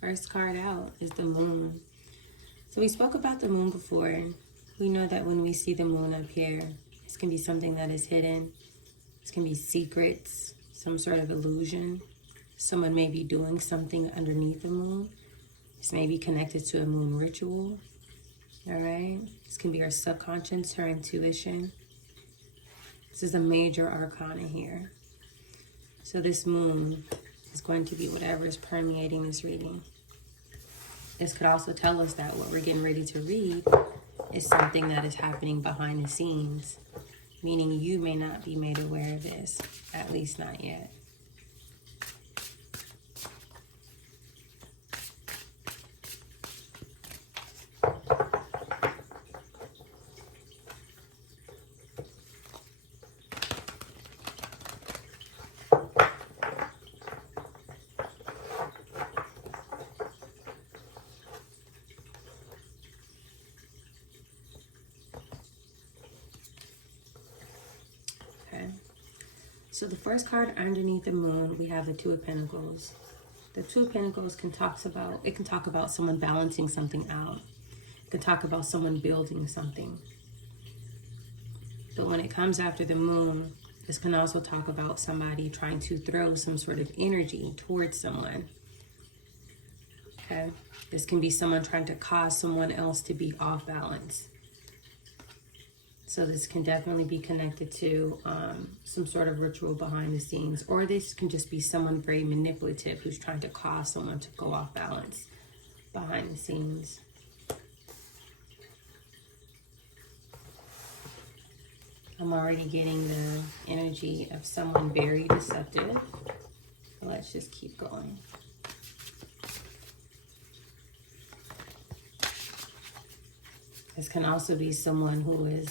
First card out is the moon. So we spoke about the moon before. We know that when we see the moon up here, this can be something that is hidden. This can be secrets, some sort of illusion. Someone may be doing something underneath the moon. This may be connected to a moon ritual. All right. This can be our subconscious, our intuition. This is a major arcana here. So this moon is going to be whatever is permeating this reading. This could also tell us that what we're getting ready to read is something that is happening behind the scenes, meaning you may not be made aware of this, at least not yet. So the first card underneath the moon, we have the Two of Pentacles. The Two of Pentacles can talk about someone balancing something out. It can talk about someone building something. But when it comes after the moon, this can also talk about somebody trying to throw some sort of energy towards someone. Okay? This can be someone trying to cause someone else to be off balance. So this can definitely be connected to some sort of ritual behind the scenes, or this can just be someone very manipulative who's trying to cause someone to go off balance behind the scenes. I'm already getting the energy of someone very deceptive. So let's just keep going. This can also be someone who is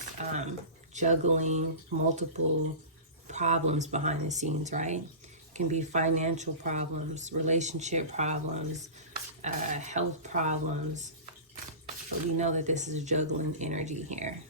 juggling multiple problems behind the scenes, right? It can be financial problems, relationship problems, health problems. But we know that this is juggling energy here.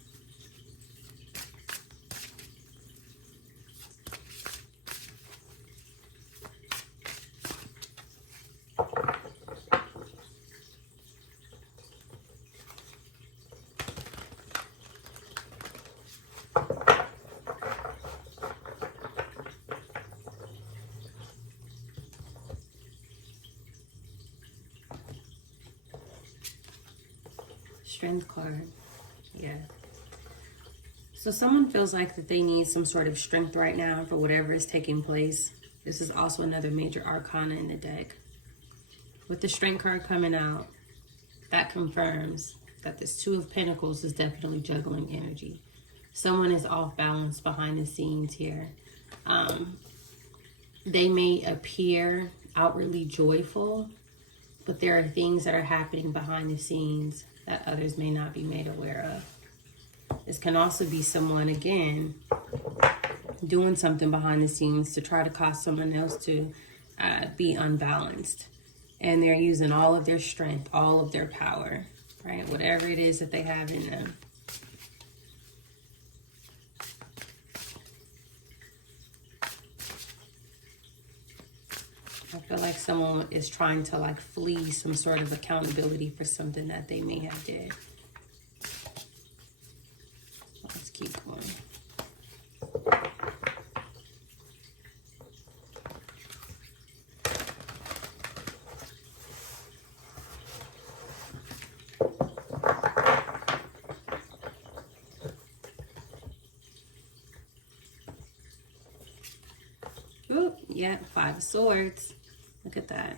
Strength card. Yeah. So someone feels like that they need some sort of strength right now for whatever is taking place. This is also another major arcana in the deck. With the strength card coming out, that confirms that this Two of Pentacles is definitely juggling energy. Someone is off balance behind the scenes here. They may appear outwardly joyful, but there are things that are happening behind the scenes that others may not be made aware of. This can also be someone, again, doing something behind the scenes to try to cause someone else to be unbalanced. And they're using all of their strength, all of their power, right? Whatever it is that they have in them. I feel like someone is trying to like flee some sort of accountability for something that they may have did. Let's keep going. Ooh, yeah, Five of Swords. Look at that.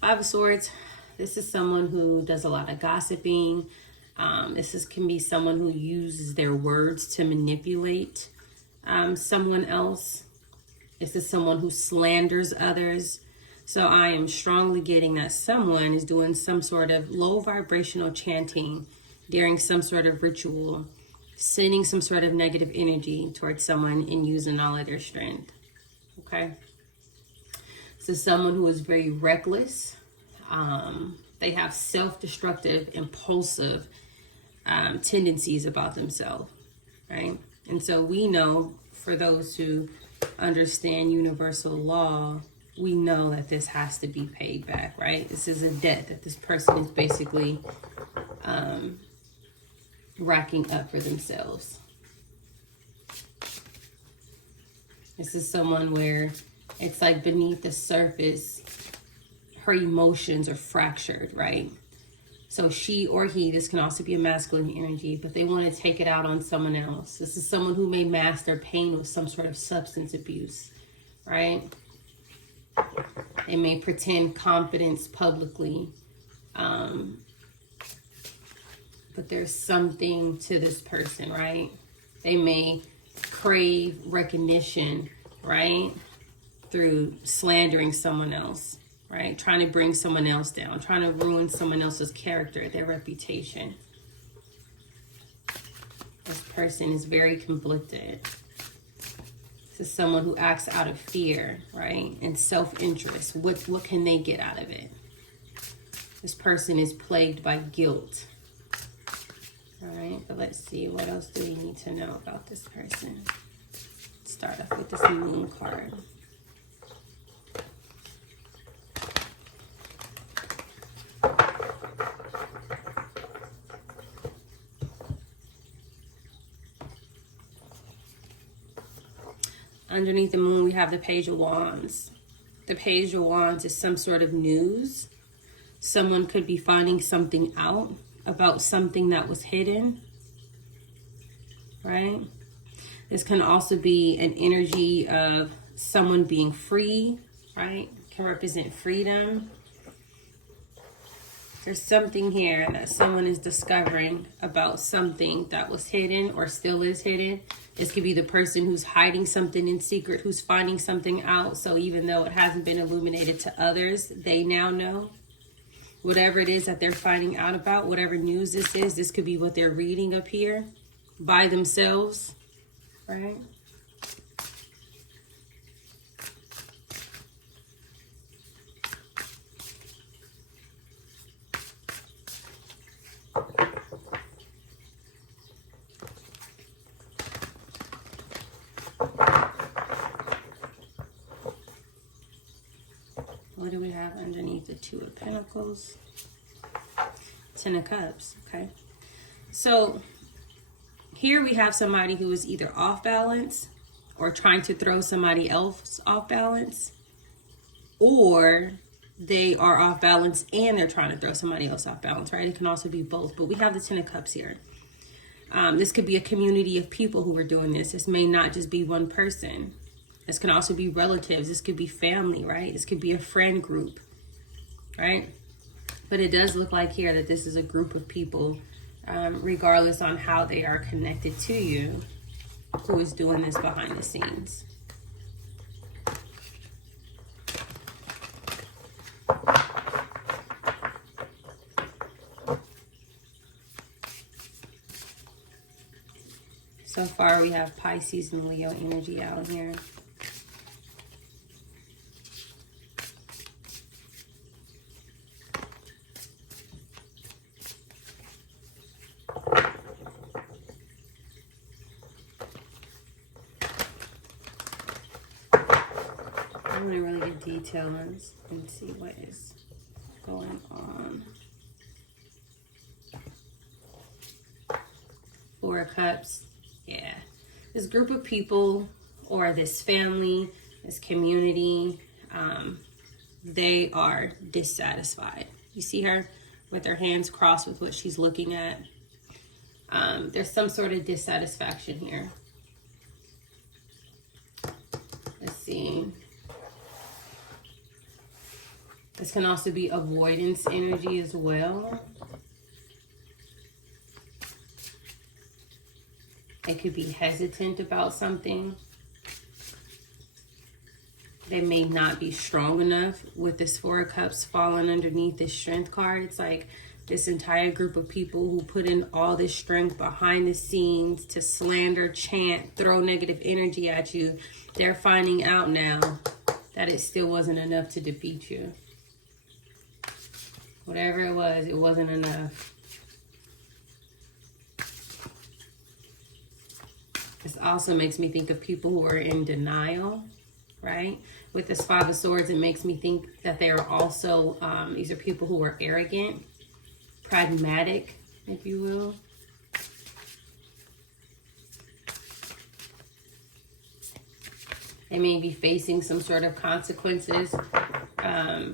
Five of Swords. This is someone who does a lot of gossiping. Can be someone who uses their words to manipulate someone else. This is someone who slanders others. So I am strongly getting that someone is doing some sort of low vibrational chanting during some sort of ritual, sending some sort of negative energy towards someone and using all of their strength. Okay. So someone who is very reckless. They have self-destructive, impulsive tendencies about themselves, right? And so we know, for those who understand universal law, we know that this has to be paid back, right? This is a debt that this person is basically racking up for themselves. This is someone where it's like beneath the surface, her emotions are fractured, right? So she or he, this can also be a masculine energy, but they want to take it out on someone else. This is someone who may mask their pain with some sort of substance abuse, right? They may pretend confidence publicly. But there's something to this person, right? They may crave recognition, right? Through slandering someone else, right? Trying to bring someone else down, trying to ruin someone else's character, their reputation. This person is very conflicted. This is someone who acts out of fear, right? And self-interest. What can they get out of it? This person is plagued by guilt. All right, but let's see, what else do we need to know about this person? Let's start off with this moon card. Underneath the moon, we have the Page of Wands. The Page of Wands is some sort of news. Someone could be finding something out about something that was hidden, right? This can also be an energy of someone being free, right? Can represent freedom. There's something here that someone is discovering about something that was hidden or still is hidden. This could be the person who's hiding something in secret, who's finding something out. So even though it hasn't been illuminated to others, they now know. Whatever it is that they're finding out about, whatever news this is, this could be what they're reading up here by themselves, right? What do we have underneath the Two of Pentacles? Ten of Cups, okay? So here we have somebody who is either off balance or trying to throw somebody else off balance, or they are off balance and they're trying to throw somebody else off balance, right? It can also be both, but we have the Ten of Cups here. This could be a community of people who are doing this. This may not just be one person. This can also be relatives. This could be family, right? This could be a friend group, right? But it does look like here that this is a group of people, regardless on how they are connected to you, who is doing this behind the scenes. So far, we have Pisces and Leo energy out here. I want to really get detail on this and see what is going on. Four of Cups. Yeah. This group of people or this family, this community, they are dissatisfied. You see her with her hands crossed with what she's looking at. There's some sort of dissatisfaction here. Let's see. This can also be avoidance energy as well. They could be hesitant about something. They may not be strong enough with this Four of Cups falling underneath this Strength card. It's like this entire group of people who put in all this strength behind the scenes to slander, chant, throw negative energy at you. They're finding out now that it still wasn't enough to defeat you. Whatever it wasn't enough. This also makes me think of people who are in denial, right? With this Five of Swords, it makes me think that they are also, these are people who are arrogant, pragmatic, if you will. They may be facing some sort of consequences,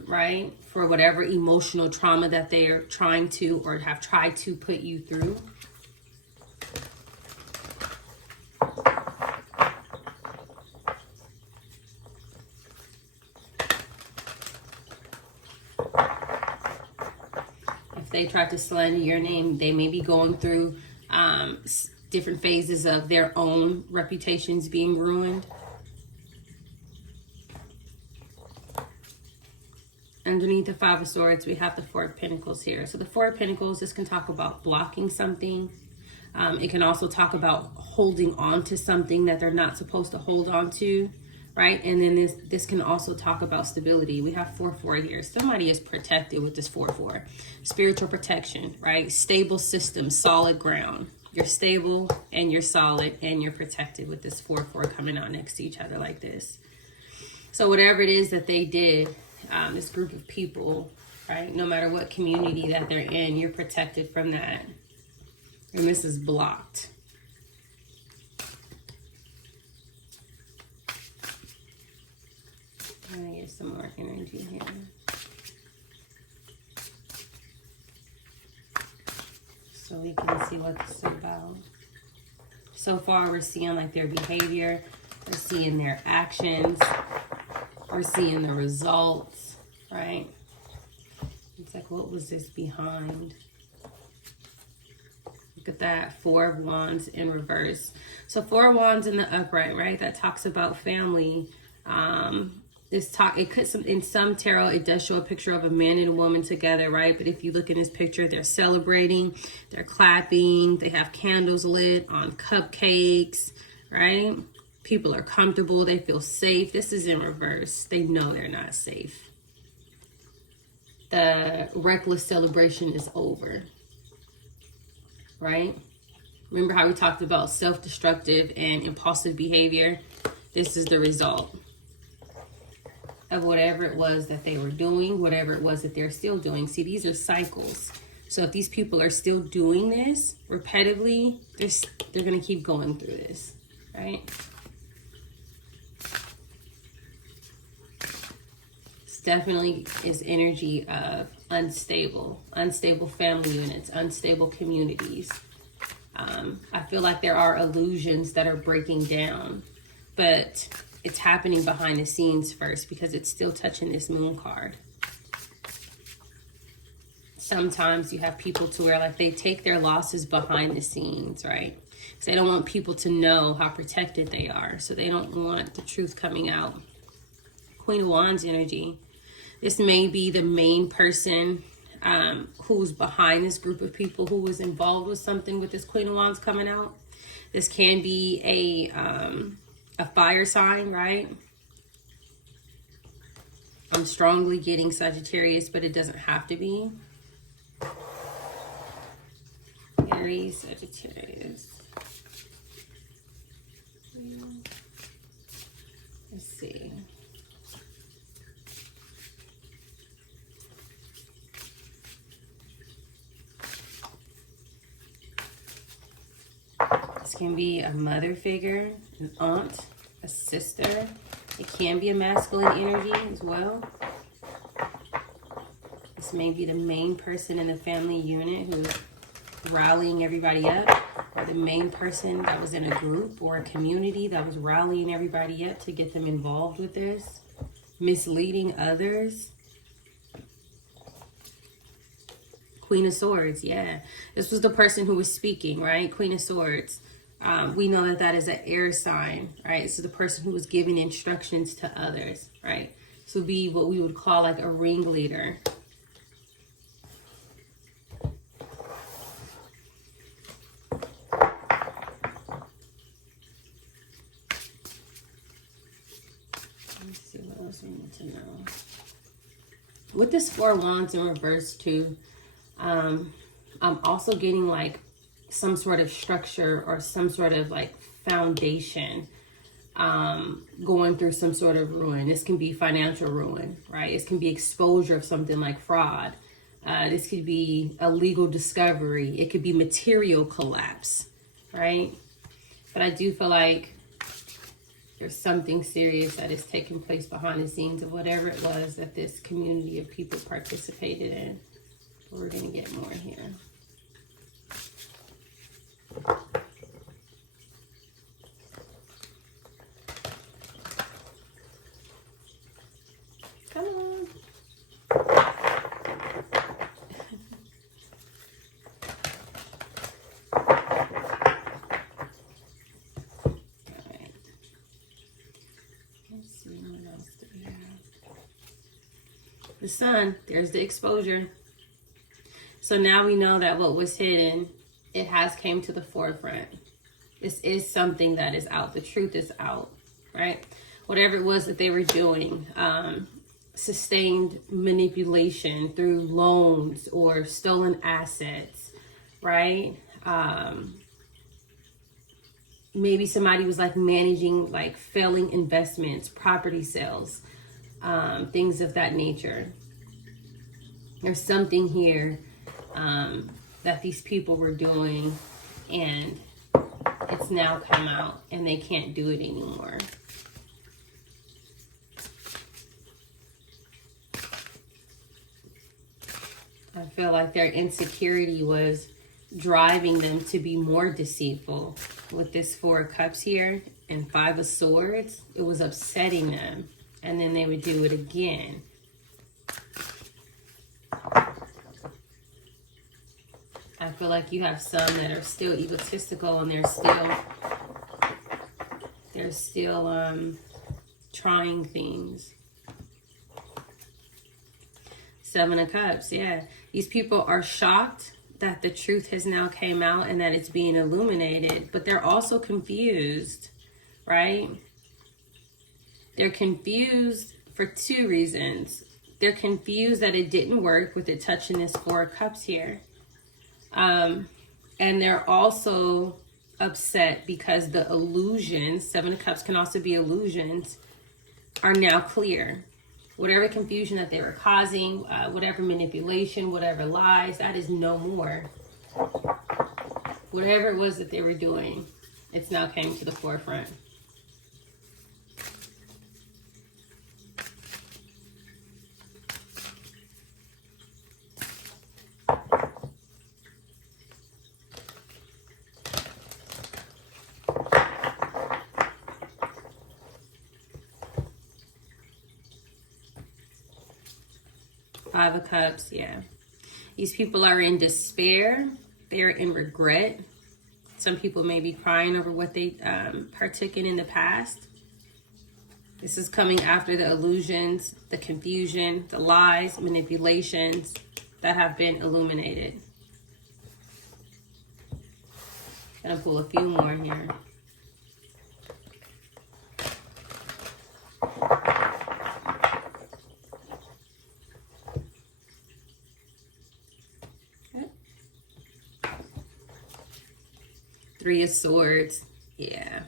right? For whatever emotional trauma that they are trying to or have tried to put you through. If they tried to slander your name, they may be going through different phases of their own reputations being ruined. Underneath the Five of Swords, we have the Four of Pentacles here. So the Four of Pentacles, this can talk about blocking something. It can also talk about holding on to something that they're not supposed to hold on to, right? And then this can also talk about stability. We have 4-4 here. Somebody is protected with this 4-4. Spiritual protection, right? Stable system, solid ground. You're stable and you're solid and you're protected with this 4-4 coming out next to each other like this. So whatever it is that they did, this group of people, right? No matter what community that they're in, you're protected from that. And this is blocked. I'm gonna get some more energy here. So we can see what this is about. So far, we're seeing like their behavior. We're seeing their actions. We're seeing the results, right? It's like, what was this behind? Look at that, Four of Wands in reverse. So Four of Wands in the upright, right? That talks about family. It could, in some tarot, it does show a picture of a man and a woman together, right? But if you look in this picture, they're celebrating, they're clapping, they have candles lit on cupcakes, right? People are comfortable. They feel safe. This is in reverse. They know they're not safe. The reckless celebration is over. Right? Remember how we talked about self-destructive and impulsive behavior? This is the result of whatever it was that they were doing, whatever it was that they're still doing. See, these are cycles. So if these people are still doing this repetitively, they're going to keep going through this. Right? Definitely is energy of unstable family units, unstable communities. I feel like there are illusions that are breaking down, but it's happening behind the scenes first because it's still touching this Moon card. Sometimes you have people to where like they take their losses behind the scenes, right? Because they don't want people to know how protected they are. So they don't want the truth coming out. Queen of Wands energy. This may be the main person who's behind this group of people who was involved with something with this Queen of Wands coming out. This can be a fire sign, right? I'm strongly getting Sagittarius, but it doesn't have to be. Aries, Sagittarius. Let's see. This can be a mother figure, an aunt, a sister. It can be a masculine energy as well. This may be the main person in the family unit who's rallying everybody up, or the main person that was in a group or a community that was rallying everybody up to get them involved with this. Misleading others. Queen of Swords, yeah. This was the person who was speaking, right? Queen of Swords. We know that is an air sign, right? This is the person who was giving instructions to others, right? This would be what we would call like a ringleader. Let's see what else we need to know. With this Four of Wands in reverse too, I'm also getting like some sort of structure or some sort of like foundation going through some sort of ruin. This can be financial ruin, right? This can be exposure of something like fraud. This could be a legal discovery. It could be material collapse, right? But I do feel like there's something serious that is taking place behind the scenes of whatever it was that this community of people participated in. We're going to get more here. Come on. The sun, there's the exposure. So now we know that what was hidden, it has came to the forefront. This is something that is out. The truth is out, right? Whatever it was that they were doing, sustained manipulation through loans or stolen assets, right? Maybe somebody was like managing like failing investments, property sales, things of that nature. There's something here that these people were doing, and it's now come out and they can't do it anymore. I feel like their insecurity was driving them to be more deceitful. With this Four of Cups here and Five of Swords, it was upsetting them. And then they would do it again. I feel like you have some that are still egotistical, and they're still trying things. Seven of Cups, yeah. These people are shocked that the truth has now came out and that it's being illuminated, but they're also confused, right? They're confused for two reasons. They're confused that it didn't work with it touching this Four of Cups here. And they're also upset because the illusions, Seven of Cups can also be illusions, are now clear. Whatever confusion that they were causing, whatever manipulation, whatever lies, that is no more. Whatever it was that they were doing, it's now came to the forefront. Five of Cups, yeah. These people are in despair. They're in regret. Some people may be crying over what they partook in the past. This is coming after the illusions, the confusion, the lies, manipulations that have been illuminated. Gonna pull a few more here. Three of Swords, yeah.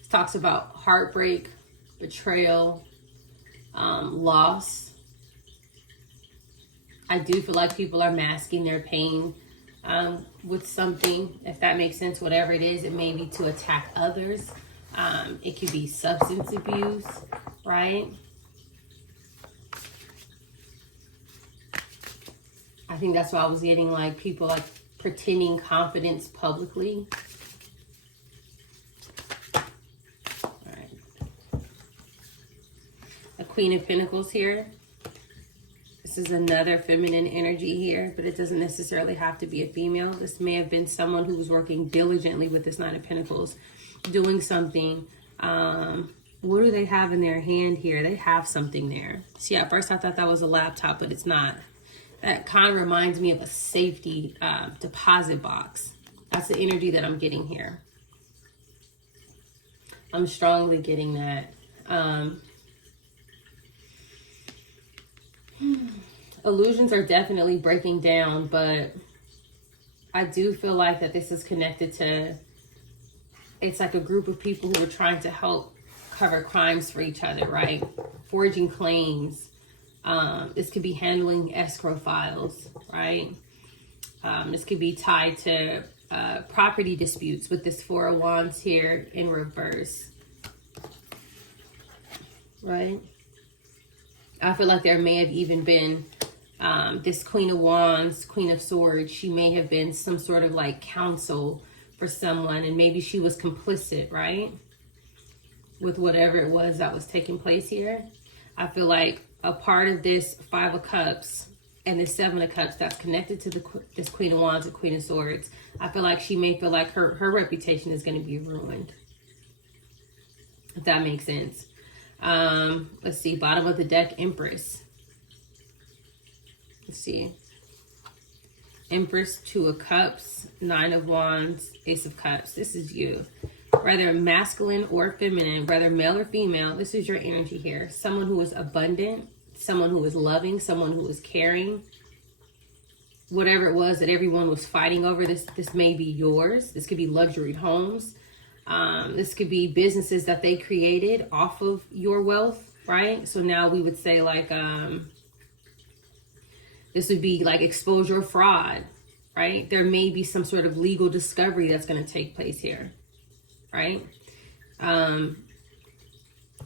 It talks about heartbreak, betrayal, loss. I do feel like people are masking their pain with something, if that makes sense. Whatever it is, it may be to attack others. It could be substance abuse, right? I think that's why I was getting like people like pretending confidence publicly. All right. A Queen of Pentacles here. This is another feminine energy here, but it doesn't necessarily have to be a female. This may have been someone who was working diligently with this Nine of Pentacles, doing something. What do they have in their hand here? They have something there. See, at first I thought that was a laptop, but it's not. That kind of reminds me of a safety deposit box. That's the energy that I'm getting here. I'm strongly getting that. Illusions are definitely breaking down, but I do feel like that this is connected to it's like a group of people who are trying to help cover crimes for each other, right? Forging claims. This could be handling escrow files, right? This could be tied to property disputes with this Four of Wands here in reverse, right? I feel like there may have even been this Queen of Wands, Queen of Swords. She may have been some sort of like counsel for someone, and maybe she was complicit, right? With whatever it was that was taking place here. I feel like a part of this Five of Cups and this Seven of Cups that's connected to this Queen of Wands and Queen of Swords, I feel like she may feel like her reputation is going to be ruined. If that makes sense. Let's see, bottom of the deck, Empress. Let's see. Empress, Two of Cups, Nine of Wands, Ace of Cups. This is you. Whether masculine or feminine, whether male or female, this is your energy here. Someone who is abundant, someone who is loving, someone who is caring. Whatever it was that everyone was fighting over, this may be yours. This could be luxury homes. This could be businesses that they created off of your wealth, right? So now we would say like, this would be like exposure or fraud, right? There may be some sort of legal discovery that's going to take place here, right?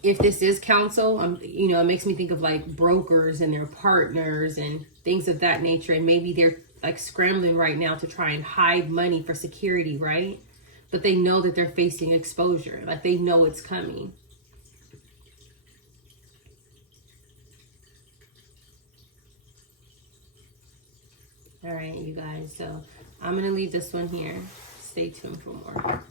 If this is counsel, you know, it makes me think of like brokers and their partners and things of that nature. And maybe they're like scrambling right now to try and hide money for security, right? But they know that they're facing exposure. Like they know it's coming. All right, you guys. So I'm going to leave this one here. Stay tuned for more.